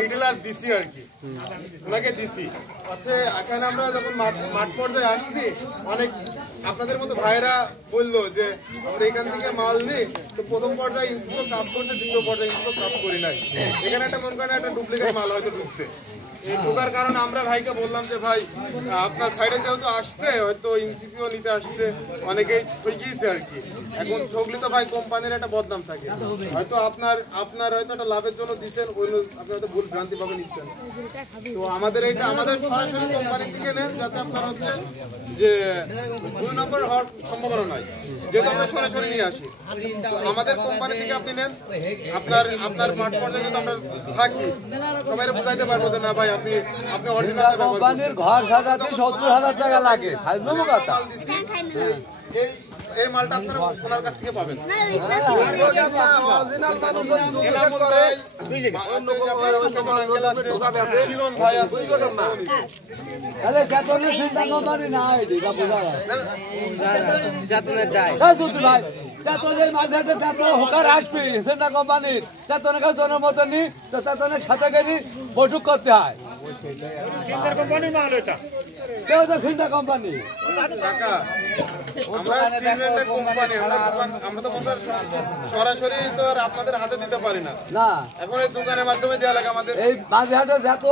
Retailer দিছি আর কি, ওনাকে দিছি। আচ্ছা, এখানে আমরা যখন মাঠ পর্যায়ে আসছি, অনেক আপনাদের মতো ভাইয়েরা বললো যে আমরা এখান থেকে মাল নিই, তো প্রথম পর্যায়ে ইনস্টিটিউট কাজ করছে, দ্বিতীয় পর্যায়ে ইনস্টিটিউট কাজ করি নাই। এখানে একটা মনে করেন একটা ডুপ্লিকেট মাল হয়তো ঢুকছে। এই ঢোকার কারণে আমরা ভাইকে বললাম যে ভাই আপনার সাইডে যেহেতু আসছে, হয়তো ইনসিপিও নিতে আসছে, অনেকেই ঠকিয়েছে আর কি। এখন ঠকলে তো ভাই কোম্পানির একটা বদনাম থাকে, হয়তো আপনার হয়তো একটা লাভের জন্য দিচ্ছেন, আপনি হয়তো ভুল ভ্রান্তি ভাবে নিচ্ছেন। তো আমাদের সরাসরি কোম্পানি থেকে নেন, যাতে আপনার হচ্ছে যে 2 নম্বর হওয়ার সম্ভাবনা নাই, যেহেতু আমরা সরাসরি নিয়ে আসি। আমাদের কোম্পানি থেকে আপনি নেন, আপনার মাঠ পর্যায়ে যদি আমরা থাকি, সবাই বুঝাইতে পারবো যে না ভাই আপনি অরিজিনাল কোম্পানির ঘর সাজাতে 70,000 টাকা লাগে। এই মালটা আপনারা ওনার কাছ থেকে পাবেন। হোকার আসবি সেটা কোম্পানির চেতনের কাছে অনুমোদন তো চেতনের সাথে গেলি বৈঠক করতে হয়। কেউ তো সিন্টা কোম্পানি, আমরা তো সরাসরি তো আর আপনাদের হাতে দিতে পারি না, এখন এই দোকানের মাধ্যমে দেওয়া লাগে আমাদের। এই মাঝে হাটে যত